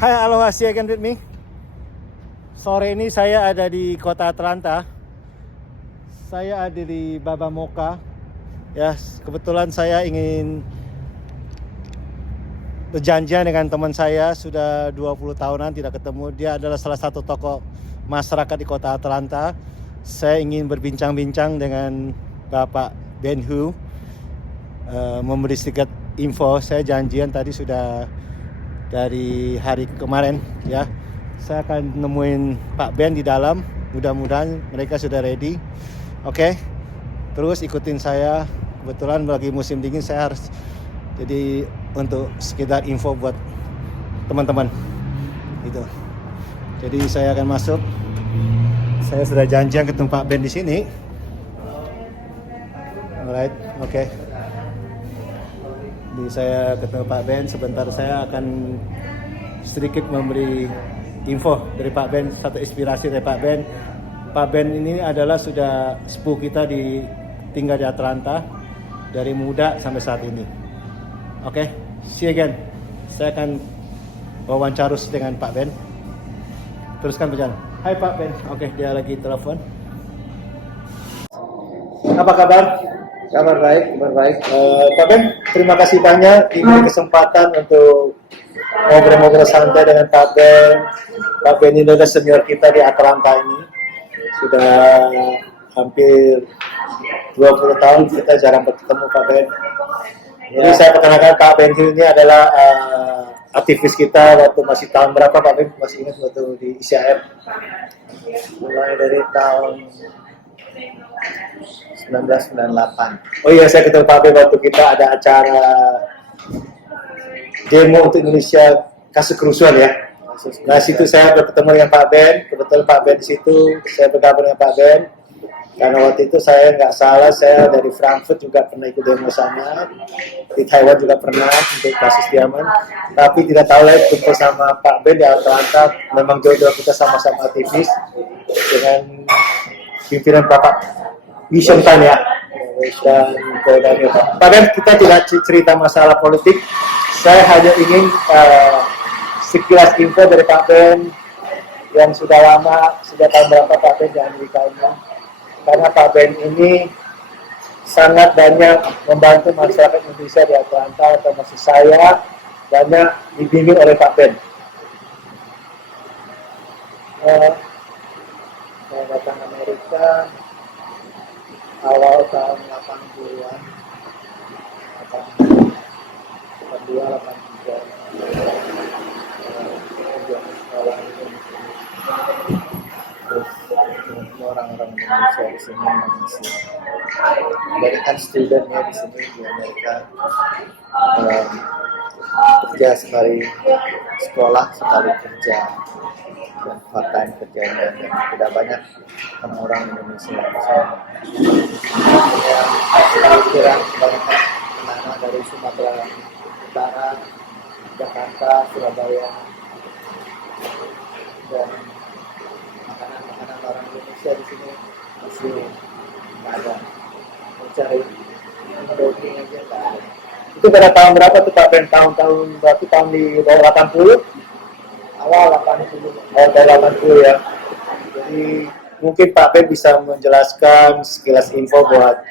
Hai, aloha, see you again with me. Sore ini saya ada di kota Atlanta. Saya ada di Baba Mocha. Ya, kebetulan saya ingin berjanjian dengan teman saya, sudah 20 tahunan tidak ketemu. Dia adalah salah satu tokoh masyarakat di kota Atlanta. Saya ingin berbincang-bincang dengan Bapak Ben Hu, memberi sedikit info. Saya janjian tadi sudah dari hari kemarin ya. Saya akan nemuin Pak Ben di dalam. Mudah-mudahan mereka sudah ready. Oke. Terus ikutin saya. Kebetulan lagi musim dingin, saya harus jadi untuk sekedar info buat teman-teman. Gitu. Jadi saya akan masuk. Saya sudah janjian ketemu Pak Ben di sini. Alright, oke. Jadi saya ketemu Pak Ben, sebentar saya akan sedikit memberi info dari Pak Ben, satu inspirasi dari Pak Ben. Pak Ben ini adalah sudah sepuh kita tinggal di Atlanta dari muda sampai saat ini. Oke, see you again. Saya akan wawancara dengan Pak Ben. Teruskan berjalan. Hai Pak Ben. Oke, dia lagi telepon. Apa kabar? Kabar baik. Pak Ben, terima kasih banyak diberi kesempatan untuk ngobrol-ngobrol santai dengan Pak Ben. Pak Ben ini adalah senior kita di Atlanta ini. Sudah hampir 20 tahun kita jarang bertemu Pak Ben. Jadi saya perkenalkan Pak Ben ini adalah aktivis kita waktu masih tahun berapa Pak Ben? Masih ingat waktu di ICAR? Mulai dari tahun 1998. Oh iya, saya ketemu Pak Ben waktu kita ada acara demo untuk Indonesia kasus kerusuhan ya. Nah situ saya bertemu dengan Pak Ben. Kebetulan Pak Ben di situ, saya bergabung dengan Pak Ben. Karena waktu itu saya nggak salah, saya dari Frankfurt juga pernah ikut demo sana. Di Taiwan juga pernah untuk kasus Diaman. Tapi tidak tahu lagi kumpul sama Pak Ben di Atlanta. Memang jodoh kita sama-sama aktivis dengan pimpinan Bapak Mission Tan ya. Dan Pak Ben, kita tidak cerita masalah politik. Saya hanya ingin sekilas info dari Pak Ben yang sudah lama, sudah tahun berapa Pak Ben di Amerika ini. Karena Pak Ben ini sangat banyak membantu masyarakat Indonesia di Atlanta, termasuk saya, banyak dibimbing oleh Pak Ben. Saya datang Amerika awal tahun 80-an. 82, 83. Kemudian sekolah itu terus orang-orang Indonesia di sini masih banyak kan studentnya di sini di Amerika, kerja sekali sekolah sekali kerja dan part time kerjanya, dan tidak banyak orang Indonesia di sana. Yang kira kebanyakan anak-anak dari Sumatera Utara, Jakarta, Surabaya, dan makanan orang Indonesia di sini masih nggak ada. Mencari Indomie aja nggak ada. Itu pada tahun berapa tuh Pak Ben? Tahun berarti tahun di bawah 80? Awal 80. Tahun 80 ya. Jadi mungkin Pak Ben bisa menjelaskan sekilas info buat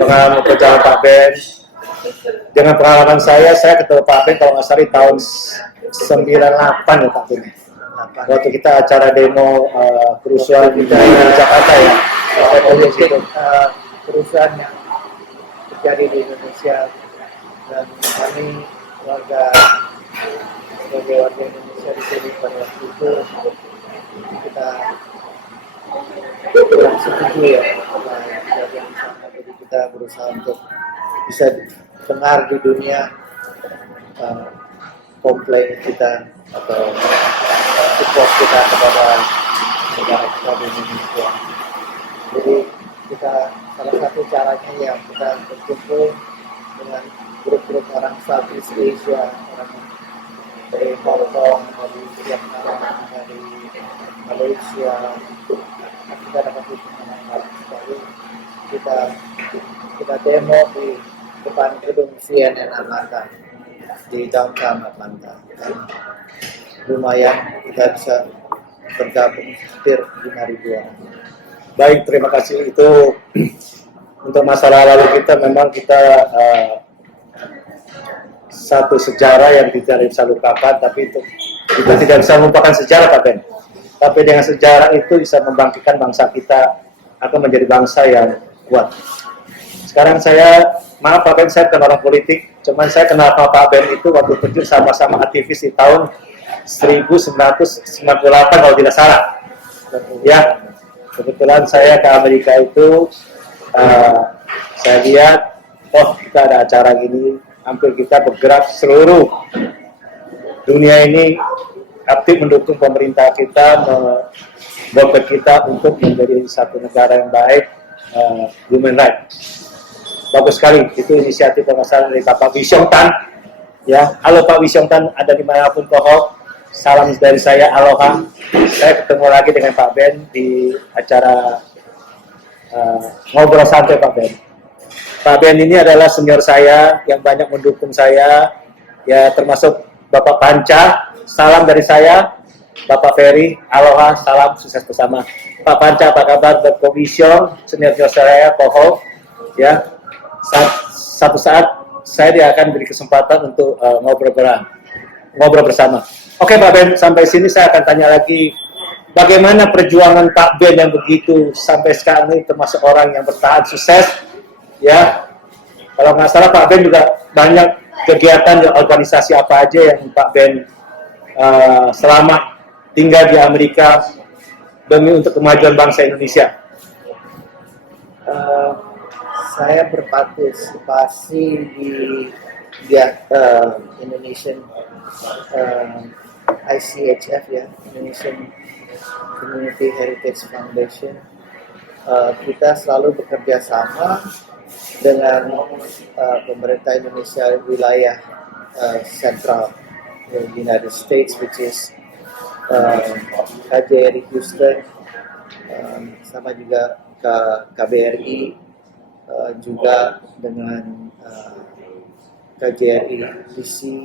pengalaman perjalanan Pak Ben. Dengan pengalaman saya ketemu Pak Ben kalau nggak salah di tahun 98 ya Pak Ben. Waktu kita acara demo kerusuhan di Jakarta ya. Kerusuhan yang terjadi di Indonesia, dan kami sebagai warga Indonesia di sini pada waktu itu kita kurang setuju ya dengan kejadian di sana. Jadi kita berusaha untuk bisa dengar di dunia komplain kita atau support kita kepada negara kita di Indonesia. Jadi kita salah satu caranya ya kita berkumpul dengan grup-grup orang Southeast Asia, orang dari Hong Kong, dari Vietnam, dari Malaysia. Kita dapat dukungan yang baik sekali. Kita demo di depan gedung CNN Atlanta, di downtown Atlanta. lumayan kita bisa bergabung hampir 5.000 orang. Baik, terima kasih. Itu untuk masalah lalu kita memang kita satu sejarah yang tidak bisa lupakan, tapi itu kita tidak bisa melupakan sejarah, Pak Ben. Tapi dengan sejarah itu bisa membangkitkan bangsa kita akan menjadi bangsa yang kuat. Sekarang saya, maaf Pak Ben, saya bukan orang politik, cuman saya kenal Pak Ben itu waktu kecil sama-sama aktivis di tahun 1998 kalau tidak salah. Ya, kebetulan saya ke Amerika itu, saya lihat, oh kita ada acara gini, hampir kita bergerak seluruh dunia ini aktif mendukung pemerintah kita, membuat kita untuk menjadi satu negara yang baik, human right. Bagus sekali, itu inisiatif pemasaran dari Bapak Wisyong Tan. Ya, halo Pak Wisyong Tan, ada dimanapun Kohok, salam dari saya, aloha. Saya ketemu lagi dengan Pak Ben di acara ngobrol santai Pak Ben. Pak Ben ini adalah senior saya yang banyak mendukung saya, ya termasuk Bapak Panca, salam dari saya, Bapak Ferry, aloha, salam sukses bersama. Pak Panca, apa kabar? Bapak Wisyong, senior saya, Kohok, ya. Satu saat saya akan beri kesempatan untuk ngobrol bersama. Oke Pak Ben, sampai sini saya akan tanya lagi, bagaimana perjuangan Pak Ben yang begitu sampai sekarang ini termasuk orang yang bertahan sukses, ya. Kalau nggak salah Pak Ben juga banyak kegiatan dan organisasi apa aja yang Pak Ben selama tinggal di Amerika demi untuk kemajuan bangsa Indonesia. Saya berpartisipasi di Indonesian ICHF ya, Indonesian Community Heritage Foundation. Kita selalu bekerja sama dengan pemerintah Indonesia wilayah Central United States, which is KJRI Houston, sama juga KBRI, juga dengan KJRI DC,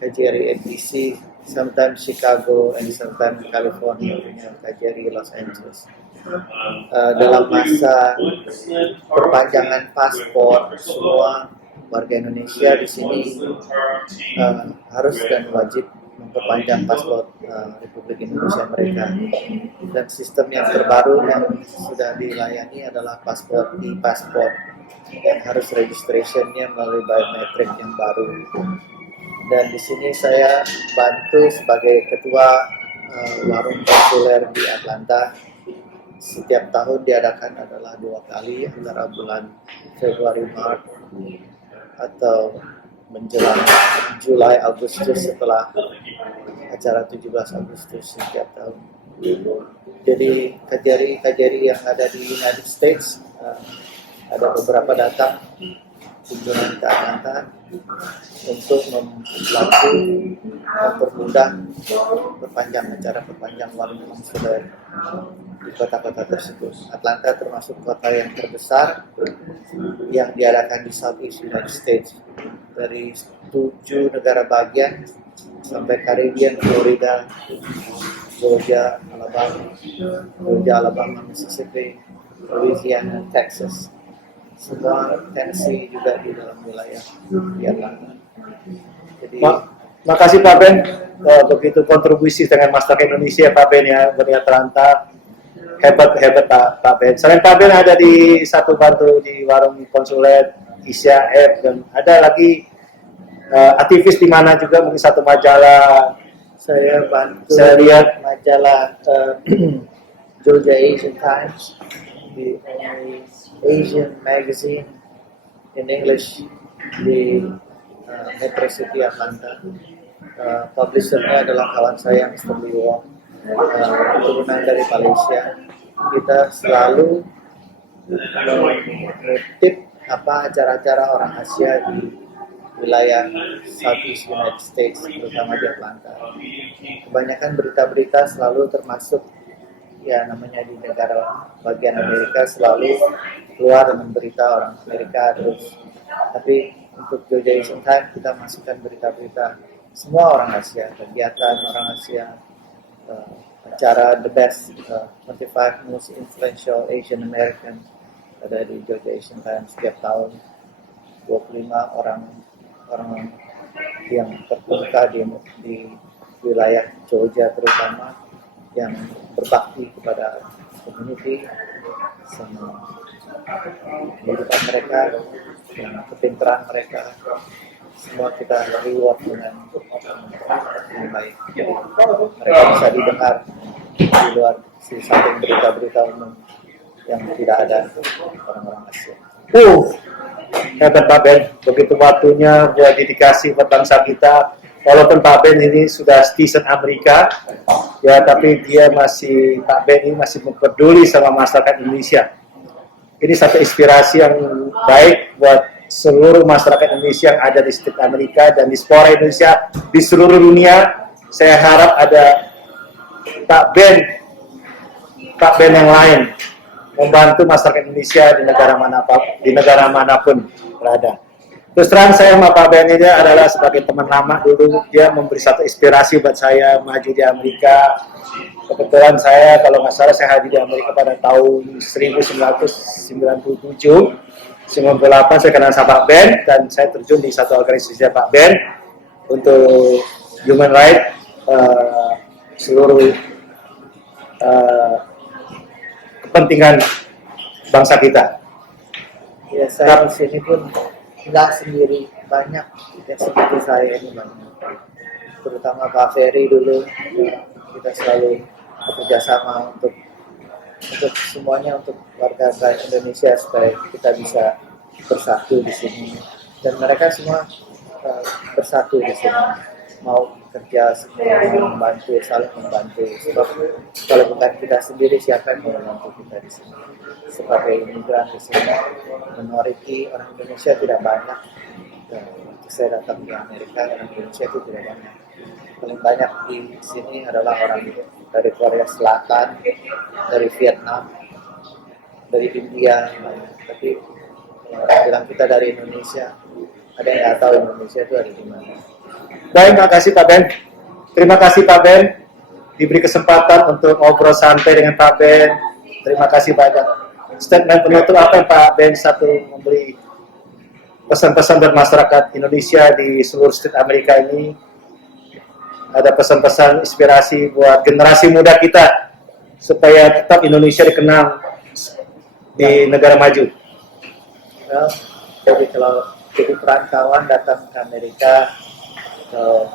KJRI NBC, sometimes Chicago and sometimes California, KJRI Los Angeles. Dalam masa perpanjangan paspor, semua warga Indonesia di sini harus dan wajib memperpanjang paspor Republik Indonesia mereka. Dan sistem yang terbaru yang sudah dilayani adalah paspor e-paspor yang harus registrationnya melalui biometrik yang baru. Dan di sini saya bantu sebagai ketua warung konsuler di Atlanta. Setiap tahun diadakan adalah 2 kali antara bulan Februari Maret atau menjelang Juli Agustus setelah acara 17 Agustus setiap tahun. Jadi KJRI yang ada di United States ada beberapa datang kunjungan ke Atlanta untuk membantu mempermudah acara perpanjang warung konsuler di kota-kota tersebut. Atlanta termasuk kota yang terbesar yang diadakan di Southeast United States, dari 7 negara bagian sampai Caribbean, Florida, Georgia, Alabama, Mississippi, Louisiana, Texas. Semua Tennessee juga di dalam wilayah di Atlanta. Jadi, makasih Pak Ben, begitu kontribusi dengan masyarakat Indonesia Pak Ben ya dari Atlanta. Hebat Pak Ben. Selain Pak Ben ada di satu bantu di warung konsuler ICHF, dan ada lagi aktivis di mana juga, mungkin satu majalah. Saya bantu, saya lihat majalah Georgia Asian Times, the only Asian magazine in English di Metro City Atlanta. Publishernya adalah kawan saya Mr. Lee Wong, turunan dari Malaysia. Kita selalu mengutip acara-acara orang Asia di wilayah Southeast United States, terutama di Atlanta. Kebanyakan berita-berita selalu termasuk ya namanya di negara bagian Amerika selalu keluar dengan berita orang Amerika terus. Tapi untuk Georgia Asian Times kita masukkan berita-berita semua orang Asia, kegiatan orang Asia, acara The Best 25 Most Influential Asian American ada di Georgia Asian Times setiap tahun. 25 orang yang terkemuka di wilayah Georgia terutama yang berbakti kepada community sama kehidupan mereka dan kepintaran mereka, semua kita reward dengan yang baik. Jadi, mereka bisa didengar di luar samping berita-berita umum yang tidak ada orang-orang Asia. Hebat Pak Ben, begitu waktunya buat dedikasi buat bangsa kita. Walaupun Pak Ben ini sudah citizen Amerika, ya tapi Pak Ben ini masih peduli sama masyarakat Indonesia. Ini satu inspirasi yang baik buat seluruh masyarakat Indonesia yang ada di state Amerika dan diaspora Indonesia di seluruh dunia. Saya harap ada Pak Ben yang lain membantu masyarakat Indonesia di negara manapun berada. Terus terang saya sama Pak Ben ini adalah sebagai teman lama dulu, dia memberi satu inspirasi buat saya maju di Amerika. Kebetulan saya kalau nggak salah saya hadir di Amerika pada tahun 1997, 98 saya kenal sama Pak Ben dan saya terjun di satu organisasi Pak Ben untuk human rights seluruh kepentingan bangsa kita. Ya, saya di sini pun nggak sendiri, banyak yang seperti saya ini banyak. Terutama Pak Ferry dulu, kita selalu bekerja sama untuk semuanya, untuk warga Indonesia supaya kita bisa bersatu di sini. Dan mereka semua bersatu di sini, mau kerja semua, membantu, saling membantu. Sebab kalau bukan kita sendiri, siapa yang mau membantu kita di sini? Sebagai imigran di sini, minority orang Indonesia tidak banyak. Waktu saya datang di Amerika, orang Indonesia itu tidak banyak. Paling banyak di sini adalah orang dari Korea Selatan, dari Vietnam, dari India, banyak. Tapi orang bilang kita dari Indonesia, ada yang nggak tahu Indonesia itu ada di mana. Baik, terima kasih Pak Ben. Terima kasih Pak Ben diberi kesempatan untuk ngobrol santai dengan Pak Ben. Terima kasih banyak. Statement penutup apa yang Pak Ben satu memberi pesan-pesan buat masyarakat Indonesia di seluruh state Amerika ini? Ada pesan-pesan inspirasi buat generasi muda kita supaya tetap Indonesia dikenal di negara maju. Well, jadi kalau jadi perantauan datang ke Amerika,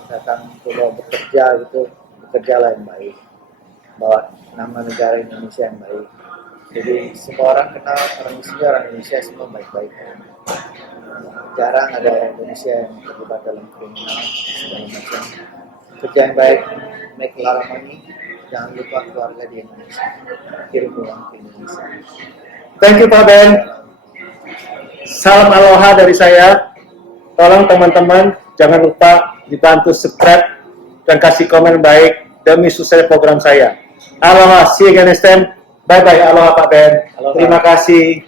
datang mau bekerja gitu, bekerjalah yang baik, bawa nama negara Indonesia yang baik. Jadi semua orang kenal orang Indonesia semua baik-baik. Jarang ada orang Indonesia yang terlibat dalam kriminal segala macam. Kerja yang baik, make a lot of money, jangan lupa keluarga di Indonesia, kirim uang ke Indonesia. Thank you Pak Ben. Salam aloha dari saya. Tolong teman-teman jangan lupa dibantu subscribe dan kasih komen baik demi sukses program saya. Aloha, see you again next time. Bye bye, aloha Pak Ben. Aloha. Terima kasih.